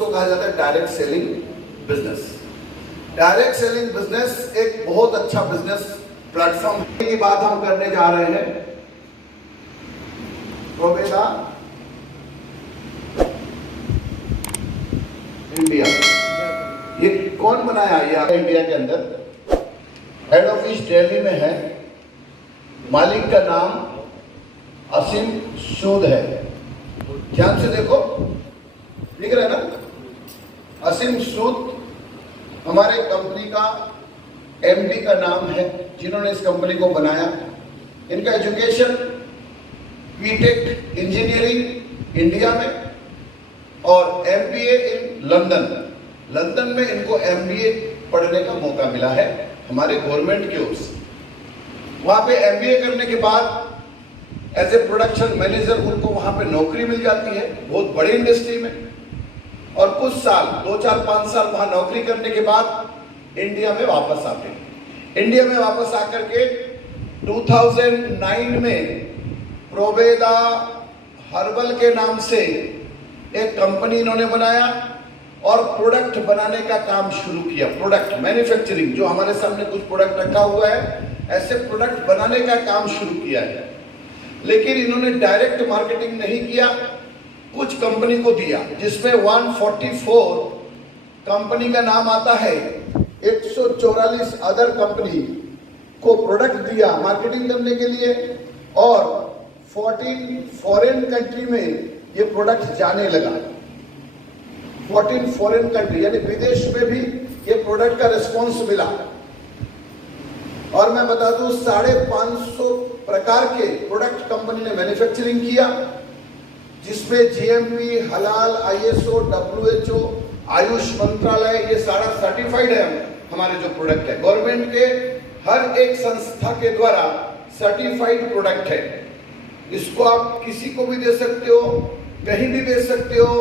उसको कहा जाता है direct selling business. Direct selling business एक बहुत अच्छा बिजनेस प्लेटफॉर्म की बात हम करने जा रहे हैं। प्रोबेदा इंडिया, ये कौन बनाया? ये इंडिया के अंदर हेड ऑफिस दिल्ली में है। मालिक का नाम असीम सूद है। ध्यान से देखो, दिख रहा है ना? असीम सूद हमारे कंपनी का एमडी का नाम है, जिन्होंने इस कंपनी को बनाया। इनका एजुकेशन बीटेक इंजीनियरिंग इंडिया में और एमबीए इन लंदन में इनको एमबीए पढ़ने का मौका मिला है हमारे गवर्नमेंट की ओर से। वहां पे एमबीए करने के बाद एज ए प्रोडक्शन मैनेजर उनको वहां पे नौकरी मिल जाती है बहुत बड़ी इंडस्ट्री में। और कुछ साल 2-4-5 साल वहां नौकरी करने के बाद इंडिया में वापस आते हैं। इंडिया में वापस आकर के 2009 में प्रोबेदा हर्बल के नाम से एक कंपनी इन्होंने बनाया और प्रोडक्ट बनाने का काम शुरू किया। प्रोडक्ट मैन्युफैक्चरिंग, जो हमारे सामने कुछ प्रोडक्ट रखा हुआ है, ऐसे प्रोडक्ट बनाने का काम शुरू किया है। लेकिन इन्होंने डायरेक्ट मार्केटिंग नहीं किया, कुछ कंपनी को दिया, जिसमें 144 कंपनी का नाम आता है। 144 अदर कंपनी को प्रोडक्ट दिया मार्केटिंग करने के लिए और 14 फॉरेन कंट्री में ये प्रोडक्ट जाने लगा। 14 फॉरेन कंट्री यानी विदेश में भी ये प्रोडक्ट का रिस्पॉन्स मिला। और मैं बता दूं 550 प्रकार के प्रोडक्ट कंपनी ने मैन्युफैक्चरिंग किया, जिसमें जीएमपी, हलाल, आईएसओ, डब्ल्यूएचओ, आयुष मंत्रालय, ये सारा सर्टिफाइड है। हमारे जो प्रोडक्ट है गवर्नमेंट के हर एक संस्था के द्वारा सर्टिफाइड प्रोडक्ट है। इसको आप किसी को भी दे सकते हो, कहीं भी दे सकते हो,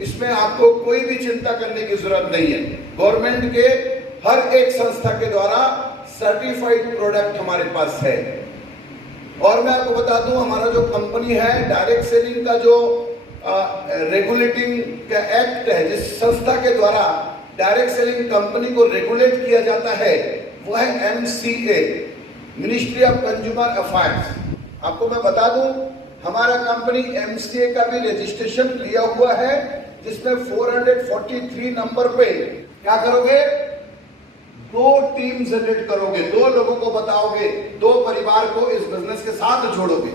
इसमें आपको कोई भी चिंता करने की जरूरत नहीं है। गवर्नमेंट के हर एक संस्था के द्वारा सर्टिफाइड प्रोडक्ट हमारे पास है। और मैं आपको बता दूं, हमारा जो कंपनी है, डायरेक्ट सेलिंग का जो रेगुलेटिंग का एक्ट है, जिस संस्था के द्वारा डायरेक्ट सेलिंग कंपनी को रेगुलेट किया जाता है, वो है MCA, ministry of consumer affairs. आपको मैं बता दूं, हमारा कंपनी एमसीए का भी रजिस्ट्रेशन लिया हुआ है, जिसमें 443 नंबर पे क्या करोगे? 2 टीम जनरेट करोगे, 2 लोगों को बताओगे, 2 परिवार को इस बिजनेस के साथ जोड़ोगे।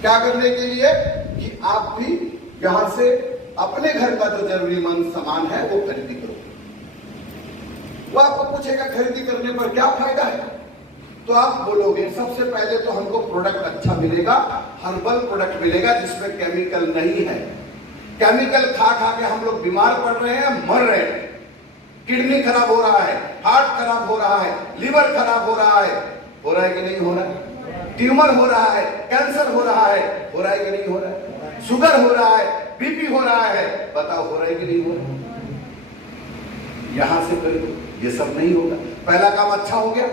क्या करने के लिए? कि आप भी यहां से अपने घर का जो जरूरीमंद सामान है वो खरीदी करोगे। वो आपको पूछेगा खरीदी करने पर क्या फायदा है, तो आप बोलोगे सबसे पहले तो हमको प्रोडक्ट अच्छा मिलेगा, हर्बल प्रोडक्ट मिलेगा जिसमें केमिकल नहीं है। केमिकल खा खा के हम लोग बीमार पड़ रहे हैं, मर रहे हैं। किडनी खराब हो रहा है, हार्ट खराब हो रहा है, लिवर खराब हो रहा है कि नहीं हो रहा है? ट्यूमर हो रहा है, कैंसर हो रहा है कि नहीं हो रहा है? शुगर हो रहा है, बीपी हो रहा है, बताओ हो रहा है कि नहीं हो रहा? यहां से करो, ये सब नहीं होगा। पहला काम अच्छा हो गया।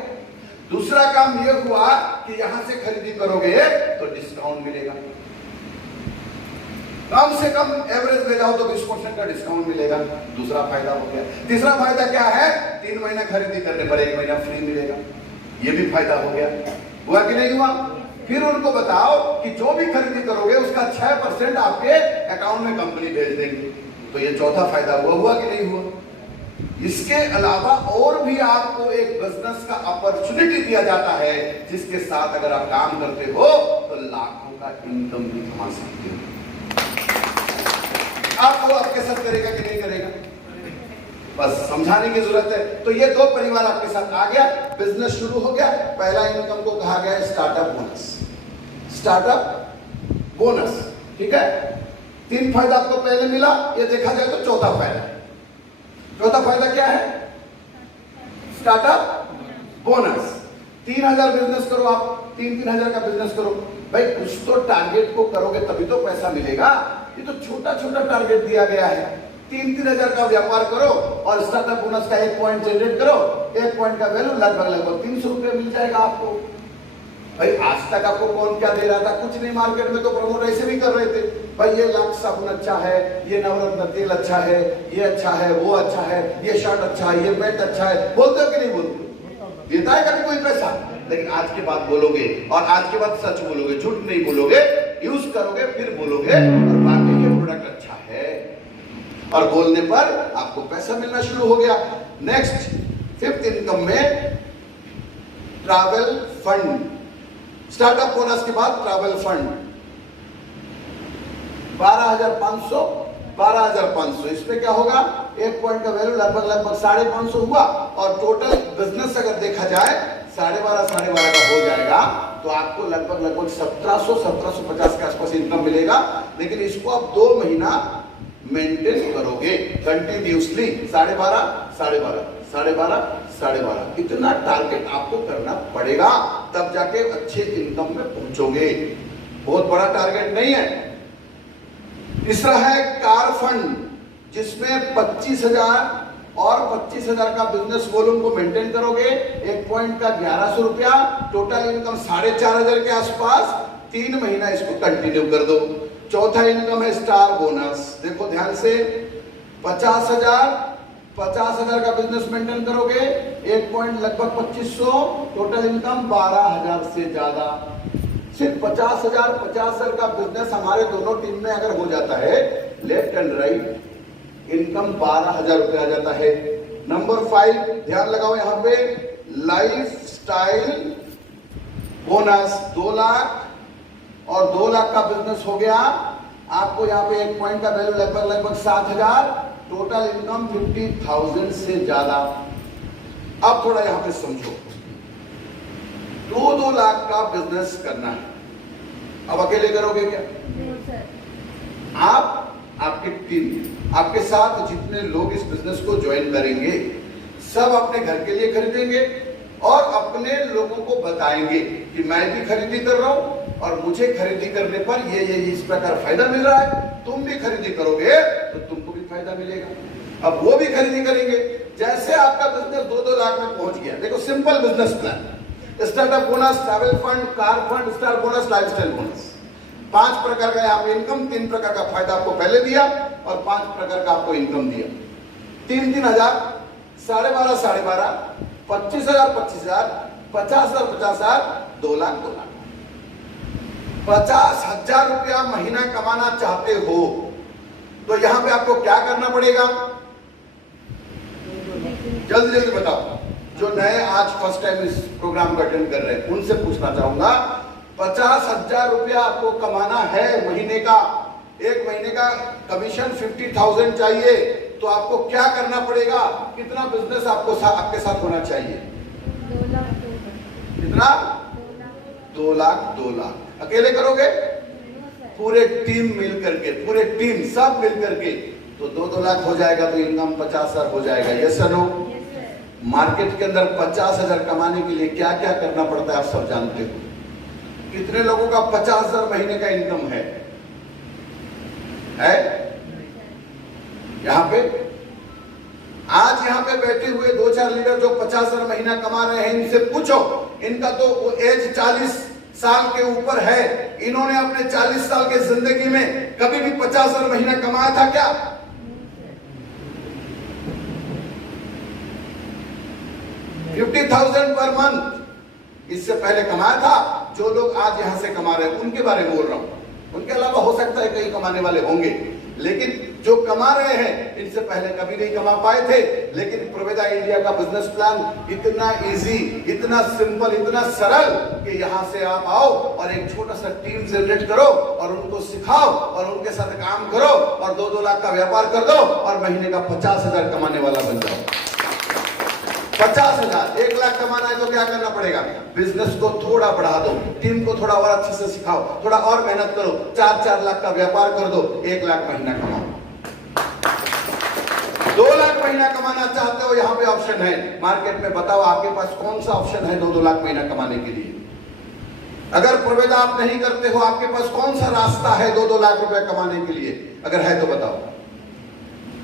दूसरा काम यह हुआ कि यहां से खरीदी करोगे तो डिस्काउंट मिलेगा। कम से कम एवरेज ले जाओ तो 20% का डिस्काउंट मिलेगा। दूसरा फायदा हो गया। तीसरा फायदा क्या है? 3 महीना खरीदी करने पर 1 महीना फ्री मिलेगा। ये भी फायदा हो गया। हुआ कि नहीं हुआ? फिर उनको बताओ कि जो भी खरीदी करोगे उसका 6% आपके अकाउंट में कंपनी भेज देंगे। तो ये चौथा फायदा हुआ कि नहीं हुआ? इसके अलावा और भी आपको एक बिजनेस का अपॉर्चुनिटी दिया जाता है, जिसके साथ अगर आप काम करते हो तो लाखों का इनकम भी कमा सकते हो। आपको आपके साथ करेगा कि नहीं करेगा? बस समझाने की जरूरत है। तो ये 2 परिवार आपके साथ आ गया, बिजनेस शुरू हो गया। पहला इनकम को कहा गया स्टार्टअप बोनस। स्टार्टअप बोनस, ठीक है। 3 फायदा आपको पहले मिला, ये देखा जाए तो चौथा फायदा। चौथा फायदा क्या है? Startup bonus. 3000 बिजनेस करो, आप 3-3000 का बिजनेस करो। भाई कुछ तो टारगेट को करोगे तभी तो पैसा मिलेगा। ये तो छोटा छोटा टारगेट दिया गया है। 3-3000 का व्यापार करो और स्टार्टअप बोनस का 1 पॉइंट जनरेट करो। 1 पॉइंट का वैल्यू लगभग 300 रुपये मिल जाएगा आपको। भाई आज तक आपको कौन क्या दे रहा था? कुछ नहीं। मार्केट में तो प्रमोट ऐसे भी कर रहे थे। भाई ये लक्स साबुन अच्छा है, ये नवरत्न तेल अच्छा है, ये अच्छा है, वो अच्छा है, ये शर्ट अच्छा है, ये पैंट अच्छा है, बोलते हो कि नहीं बोलते? देता है कभी कोई पैसा? लेकिन आज के बाद बोलोगे और आज के बाद सच बोलोगे, झूठ नहीं बोलोगे, यूज करोगे, फिर बोलोगे और बाद में ये प्रोडक्ट अच्छा है, और बोलने पर आपको पैसा मिलना शुरू हो गया। नेक्स्ट, फिफ्थ इनकम में ट्रैवल फंड। स्टार्टअप बोनस के बाद ट्रैवल फंड 12,500। इसमें क्या होगा? एक पॉइंट का वैल्यू लगभग 550 हुआ, और टोटल बिजनेस अगर देखा जाए 12.5 का हो जाएगा, तो आपको लगभग 1750 के आसपास इनकम मिलेगा। लेकिन इसको आप 2 महीना मेंटेन करोगे कंटिन्यूसली, 12.5 इतना टारगेट आपको करना पड़ेगा, तब जाके अच्छे इनकम में पहुंचोगे। बहुत बड़ा टारगेट नहीं है। तीसरा है कार फंड, जिसमें 25,000 और 25,000 का बिजनेस वॉल्यूम को मेंटेन करोगे, एक पॉइंट का 1100 रुपया, टोटल इनकम 4,500 के आसपास, 3 महीना इसको कंटिन्यू कर दो। चौथा इनकम है स्टार बोनस। देखो ध्यान से, 50,000 का बिजनेस मेंटेन करोगे, एक पॉइंट लगभग 2500, टोटल इनकम 12,000 से ज्यादा। सिर्फ 50,000 का बिजनेस हमारे दोनों टीम में अगर हो जाता है, लेफ्ट एंड राइट, इनकम 12,000 रुपये आ जाता है। नंबर 5, ध्यान लगाओ यहां पे, लाइफ स्टाइल बोनस 2 लाख, और 2 लाख का बिजनेस हो गया, आपको यहाँ पे एक पॉइंट का वैल्यू लगभग 7,000, टोटल इनकम 50,000 से ज्यादा। अब थोड़ा यहां पे समझो, 2 लाख का बिजनेस करना है, अब अकेले करोगे क्या? आप, आपकी टीम, आपके साथ जितने लोग इस बिजनेस को ज्वाइन करेंगे, सब अपने घर के लिए खरीदेंगे और अपने लोगों को बताएंगे कि मैं भी खरीदी कर रहा हूं और मुझे खरीदी करने पर ये इस प्रकार फायदा मिल रहा है, तुम भी खरीदी करोगे तो तुमको भी फायदा मिलेगा। अब वो भी खरीदी करेंगे। जैसे आपका बिजनेस 2-2 लाख में पहुंच गया, देखो simple business plan, startup bonus, travel fund, car fund, star bonus, lifestyle bonus, 5 प्रकार का यहाँ पे इनकम, 3 प्रकार का फायदा आपको पहले दिया और 5 प्रकार का आपको इनकम दिया। 3,000, 12,500, 25,000, 50,000, 50,000, 2 लाख। 50,000 रुपया महीना कमाना चाहते हो तो यहां पे आपको क्या करना पड़ेगा? जल्दी बताओ। जो नए आज फर्स्ट टाइम इस प्रोग्राम को अटेंड कर रहे हैं, उनसे पूछना चाहूंगा, 50,000 रुपया आपको कमाना है महीने का, एक महीने का कमीशन 50,000 चाहिए, तो आपको क्या करना पड़ेगा? कितना बिजनेस आपको आपके साथ होना चाहिए? 2 लाख। कितना? 2 लाख। अकेले करोगे? पूरे टीम मिल करके, पूरे टीम सब मिल करके, तो 2 लाख हो जाएगा, तो इनकम 50,000 हो जाएगा। यस या नो? मार्केट के अंदर 50,000 कमाने के लिए क्या क्या करना पड़ता है आप सब जानते हो। कितने लोगों का 50,000 महीने का इनकम है? यहां पे आज यहां पे बैठे हुए 2-4 लीडर जो 50,000 महीना कमा रहे हैं, इनसे पूछो, इनका तो एज 40 साल के ऊपर है, इन्होंने अपने 40 साल के जिंदगी में कभी भी 50,000 महीना कमाया था क्या? 50,000 पर मंथ इससे पहले कमाया था। जो लोग आज यहां से कमा रहे हैं उनके बारे में बोल रहा हूं, उनके अलावा हो सकता है कई कमाने वाले होंगे, लेकिन जो कमा रहे हैं इनसे पहले कभी नहीं कमा पाए थे। लेकिन प्रवेदा इंडिया का बिजनेस प्लान इतना इजी, इतना सिंपल, इतना सरल कि यहां से आप आओ और एक छोटा सा टीम जनरेट करो और उनको सिखाओ और उनके साथ काम करो और 2-2 लाख का व्यापार कर दो और महीने का 50,000 कमाने वाला बन जाओ। 50,000, 1 लाख कमाना है तो क्या करना पड़ेगा? बिजनेस को थोड़ा बढ़ा दो, टीम को थोड़ा और अच्छे से सिखाओ, थोड़ा और मेहनत करो, 4-4 लाख का व्यापार कर दो, 1 लाख महीना कमाओ। 2 लाख महीना कमाना चाहते हो, यहां पे ऑप्शन है मार्केट में, बताओ आपके पास कौन सा ऑप्शन है 2-2 लाख महीना कमाने के लिए? अगर प्रवेदा आप नहीं करते हो, आपके पास कौन सा रास्ता है 2-2 लाख रुपए कमाने के लिए? अगर है तो बताओ।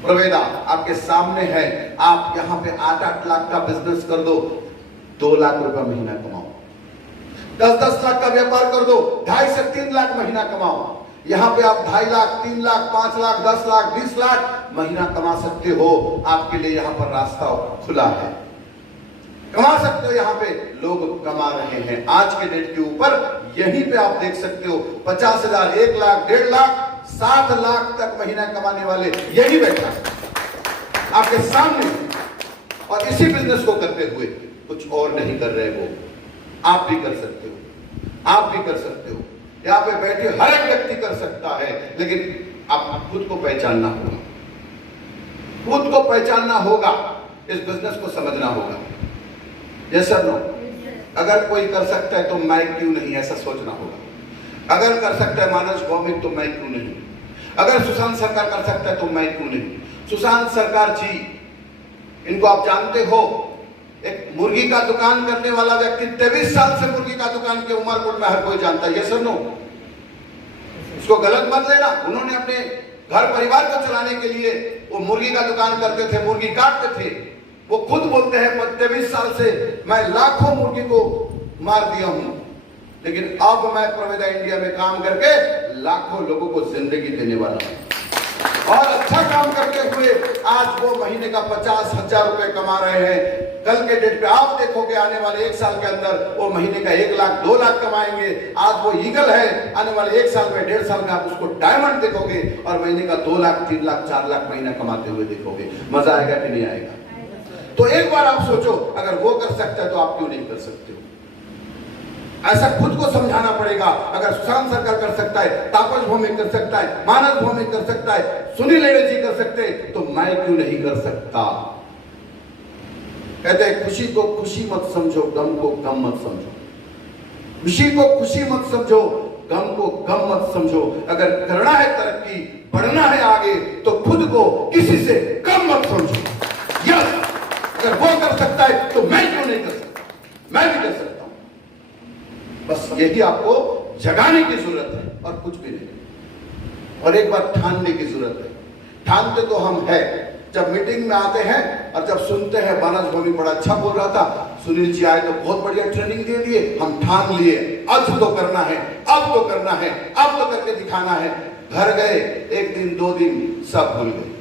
प्रवेदा आपके सामने है, आप यहां पे 8-8 लाख का बिजनेस कर दो, 2 लाख रुपए महीना कमाओ। 10-10 लाख का व्यापार कर दो, 2.5 से 3 लाख महीना कमाओ। यहाँ पे आप 2.5 लाख, 3 लाख, 5 लाख, 10 लाख, 20 लाख महीना कमा सकते हो। आपके लिए यहाँ पर रास्ता खुला है, कमा सकते हो। यहाँ पे लोग कमा रहे हैं आज के डेट के ऊपर। यहीं पे आप देख सकते हो 50,000, 1 लाख, 1.5 लाख, 7 लाख तक महीना कमाने वाले यही बैठा आपके सामने, और इसी बिजनेस को करते हुए कुछ और नहीं कर रहे वो। आप भी कर सकते हो, आप भी कर सकते हो। यहाँ पे बैठे हर एक व्यक्ति कर सकता है, लेकिन आप खुद को पहचानना होगा, खुद को पहचानना होगा, इस बिजनेस को समझना होगा। Yes sir no? अगर कोई कर सकता है तो मैं क्यों नहीं, ऐसा सोचना होगा। अगर कर सकता है मानस भौमिक तो मैं क्यों नहीं। अगर सुशांत सरकार कर सकता है तो मैं क्यों नहीं। सुशांत सरकार जी, इनको आप जानते हो, एक मुर्गी का दुकान करने वाला व्यक्ति 23 साल से मुर्गी का दुकान के उमरकोट में हर कोई जानता है। ये सर नो? इसको गलत मत लेना। उन्होंने अपने घर परिवार को चलाने के लिए वो मुर्गी का दुकान करते थे, मुर्गी काटते थे। वो खुद बोलते हैं 23 साल से मैं लाखों मुर्गी को मार दिया हूं, लेकिन अब मैं प्रवेदा इंडिया में काम करके लाखों लोगों को जिंदगी देने वाला हूं। और अच्छा काम करते हुए आज वो महीने का 50,000 रुपए कमा रहे हैं। कल के डेट पे आप देखोगे आने वाले 1 साल के अंदर वो महीने का 1 लाख, 2 लाख कमाएंगे। आज वो ईगल है, आने वाले 1 साल में, 1.5 साल में आप उसको डायमंड देखोगे और महीने का 2 लाख, 3 लाख, 4 लाख महीना कमाते हुए देखोगे। मजा आएगा कि नहीं आएगा? तो एक बार आप सोचो, अगर वो कर सकता है तो आप क्यों नहीं कर सकते हो? ऐसा खुद को समझाना पड़ेगा। अगर सुशांत सरकार कर सकता है, तापस भौमिक कर सकता है, मानस भौमिक कर सकता है, सुनील लेड़े जी कर सकते, तो मैं क्यों नहीं कर सकता? कहते हैं खुशी को खुशी मत समझो, गम को गम मत समझो। खुशी को खुशी मत समझो, गम को गम मत समझो। अगर करना है तरक्की, बढ़ना है आगे, तो खुद को किसी से कम मत समझो। यस, अगर वो कर सकता है तो मैं क्यों नहीं कर सकता? मैं भी कर सकता हूं। बस यही आपको जगाने की जरूरत है और कुछ भी नहीं। और एक बार ठानने की जरूरत है। ठानते तो हम है, जब मीटिंग में आते हैं और जब सुनते हैं मानस भौमिक बड़ा अच्छा बोल रहा था, सुनील जी आए तो बहुत बढ़िया ट्रेनिंग दे दिए, हम ठान लिए अब तो करना है, अब तो करना है, अब तो करके दिखाना है। घर गए, 1 दिन 2 दिन सब भूल गए।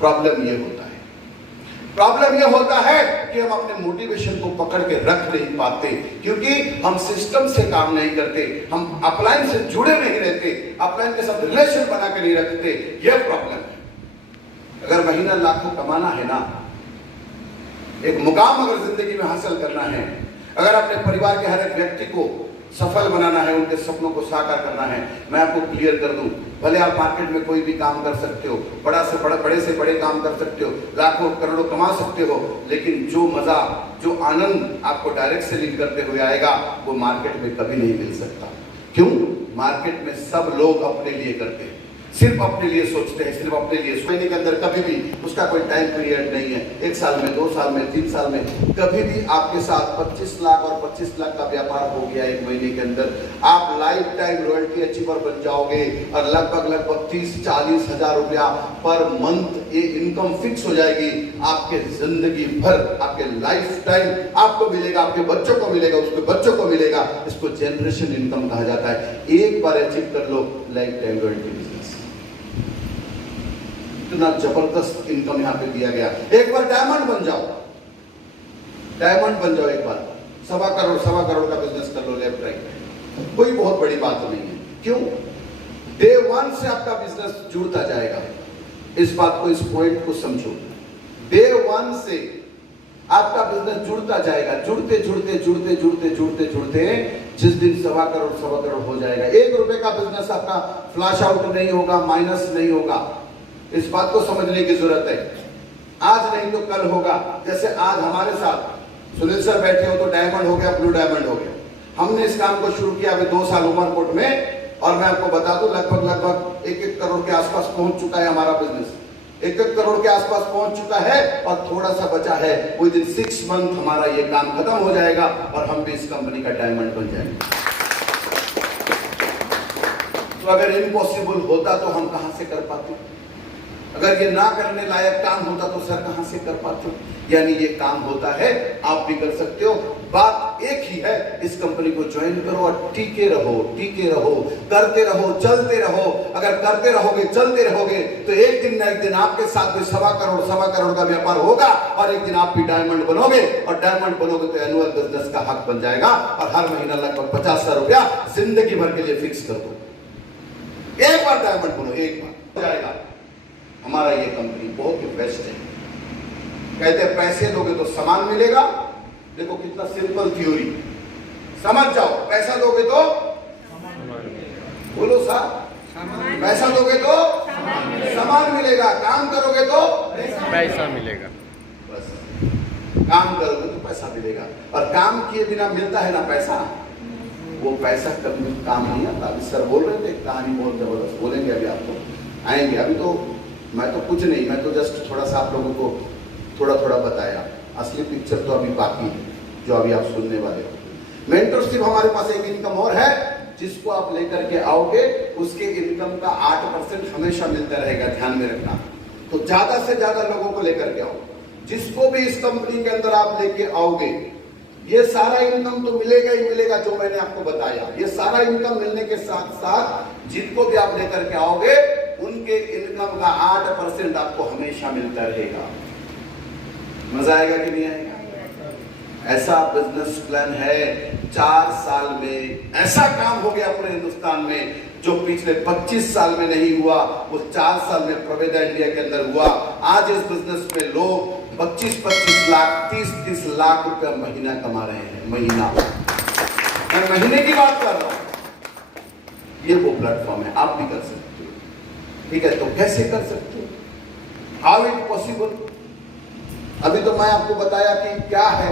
प्रॉब्लम ये होता है, प्रॉब्लम यह होता है कि हम अपने मोटिवेशन को पकड़ के रख नहीं पाते, क्योंकि हम सिस्टम से काम नहीं करते, हम अपलाइन से जुड़े नहीं रहते, अपलाइन के साथ रिलेशन बना के नहीं रखते। यह प्रॉब्लम है। अगर महीना लाखों कमाना है ना, एक मुकाम अगर जिंदगी में हासिल करना है, अगर अपने परिवार के हर एक व्यक्ति को सफल बनाना है, उनके सपनों को साकार करना है, मैं आपको क्लियर कर दूं, भले आप मार्केट में कोई भी काम कर सकते हो, बड़े से बड़े काम कर सकते हो, लाखों करोड़ों कमा सकते हो, लेकिन जो मजा, जो आनंद आपको डायरेक्ट सेलिंग करते हुए आएगा, वो मार्केट में कभी नहीं मिल सकता। क्यों? मार्केट में सब लोग अपने लिए करते हैं, सिर्फ अपने लिए सोचते हैं, सिर्फ अपने लिए। महीने के अंदर कभी भी उसका कोई टाइम पीरियड नहीं है। 1 साल में, 2 साल में, 3 साल में, कभी भी आपके साथ 25 लाख और 25 लाख का व्यापार हो गया 1 महीने के अंदर, आप लाइफ टाइम रॉयल्टी अचीवर बन जाओगे और लगभग 30-40 हजार रुपया पर मंथ ये इनकम फिक्स हो जाएगी। आपके जिंदगी भर, आपके लाइफ टाइम आपको मिलेगा, आपके बच्चों को मिलेगा, उसके बच्चों को मिलेगा। इसको जनरेशन इनकम कहा जाता है। एक बार अचीव कर लो लाइफ टाइम रॉयल्टी बिजनेस, इतना जबरदस्त इनकम यहां पे दिया गया। एक बार डायमंड बन जाओ, डायमंड बन जाओ, एक बार 1.25 करोड़ का बिजनेस कर लो लेफ्ट राइट, कोई बहुत बड़ी बात नहीं है। क्यों? डे 1 से आपका बिजनेस जुड़ता जाएगा। इस बात को, इस पॉइंट को समझो। डे 1 से आपका बिजनेस जुड़ता जाएगा, जुड़ते जुड़ते जुड़ते जुड़ते जुड़ते जुड़ते जिस दिन 1.25 करोड़ हो जाएगा, 1 रुपए का बिजनेस आपका फ्लैश आउट नहीं होगा, माइनस नहीं होगा। इस बात को समझने की जरूरत है। आज नहीं तो कल होगा। जैसे आज हमारे साथ सुनील सर बैठे हो तो डायमंड हो गया, ब्लू डायमंड हो गया। हमने इस काम को शुरू किया अभी 2 साल उमरकोट में, और मैं आपको बता दूं लगभग 1-1 करोड़ के आसपास पहुंच चुका है हमारा बिजनेस। 1-1 करोड़ के आसपास पहुंच चुका है और थोड़ा सा बचा है। विद इन 6 मंथ हमारा ये काम खत्म हो जाएगा और हम भी इस कंपनी का डायमंड बन जाएंगे। तो अगर इम्पॉसिबल होता तो हम कहां से कर पाते? अगर ये ना करने लायक काम होता तो सर कहां से कर पाते? यानी ये काम होता है, आप भी कर सकते हो। बात एक ही है, इस कंपनी को ज्वाइन करो और टीके रहो, करते रहो, चलते रहो। अगर करते रहोगे, चलते रहोगे तो एक दिन ना एक दिन आपके साथ भी सवा करोड़ का व्यापार होगा और एक दिन आप भी डायमंड बनोगे। और डायमंड बनोगे तो एनुअल बिजनेस का हक बन जाएगा और हर महीना लगभग 50,000 रुपया जिंदगी भर के लिए फिक्स कर दो। एक बार डायमंड बनो, एक बार हो जाएगा। हमारा ये कंपनी बहुत ही बेस्ट है। कहते हैं पैसे दोगे तो सामान मिलेगा। देखो कितना सिंपल थ्योरी, समझ जाओ। पैसा दोगे तो बोलो साहब, पैसा दोगे तो सामान मिलेगा, काम करोगे तो पैसा मिलेगा। बस काम करोगे तो पैसा मिलेगा। और काम किए बिना मिलता है ना पैसा, वो पैसा कभी काम नहीं आता। अभी सर बोल रहे थे, कहानी बहुत जबरदस्त बोलेंगे, अभी आपको आएंगे। अभी तो मैं तो कुछ नहीं, मैं तो जस्ट थोड़ा सा आप लोगों को थोड़ा बताया। असली पिक्चर तो अभी बाकी है, जो अभी आप सुनने वाले हो। मेंटरशिप हमारे पास एक इनकम और है, जिसको आप लेकर के आओगे, उसके इनकम का 8% हमेशा मिलता रहेगा, ध्यान में रखना। तो ज्यादा से ज्यादा लोगों को लेकर के आओ। जिसको भी इस कंपनी के अंदर आप लेके आओगे, ये सारा इनकम तो मिलेगा ही मिलेगा, जो मैंने आपको बताया। ये सारा इनकम मिलने के साथ साथ जिनको भी आप लेकर के आओगे, उनके इनकम का 8% आपको हमेशा मिलता रहेगा। मजा आएगा कि नहीं आएगा? ऐसा बिजनेस प्लान है। 4 साल में ऐसा काम हो गया पूरे हिंदुस्तान में, जो पिछले 25 साल में नहीं हुआ, वो 4 साल में प्रवेदा इंडिया के अंदर हुआ। आज इस बिजनेस में लोग 25-25 लाख, 30-30 लाख रुपया महीना कमा रहे हैं। महीना, मैं महीने की बात कर रहा हूं। ये वो प्लेटफॉर्म है, आप भी कर सकते हो। ठीक है, तो कैसे कर सकते हो? How it possible? अभी तो मैं आपको बताया कि क्या है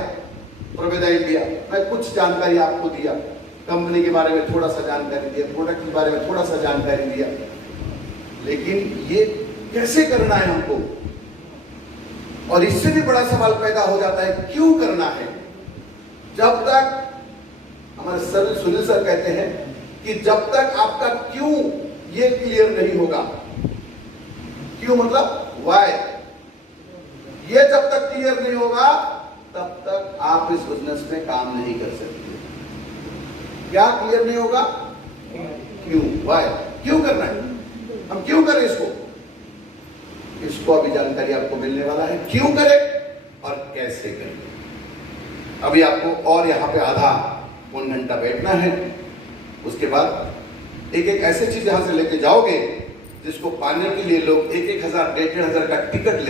प्रवेदा इंडिया। मैं कुछ जानकारी आपको दिया, कंपनी के बारे में थोड़ा सा जानकारी दिया, प्रोडक्ट के बारे में थोड़ा सा जानकारी दिया। लेकिन ये कैसे करना है हमको? और इससे भी बड़ा सवाल पैदा हो जाता है, क्यों करना है? जब तक हमारे सर सुनील सर कहते हैं कि जब तक आपका क्यों ये क्लियर नहीं होगा, क्यों मतलब व्हाई, ये जब तक क्लियर नहीं होगा, तब तक आप इस बिजनेस में काम नहीं कर सकते। क्या क्लियर नहीं होगा? क्यों, व्हाई, क्यों करना है, हम क्यों करें इसको अभी जानकारी आपको मिलने वाला है। क्यों करें और कैसे करें। अभी आपको और यहाँ पे आधा 1 घंटा बैठना है। उसके बाद एक ऐसी चीज यहां से लेके जाओगे जिसको पाने के लिए लोग 1-1 हजार 1,500 का टिकट ले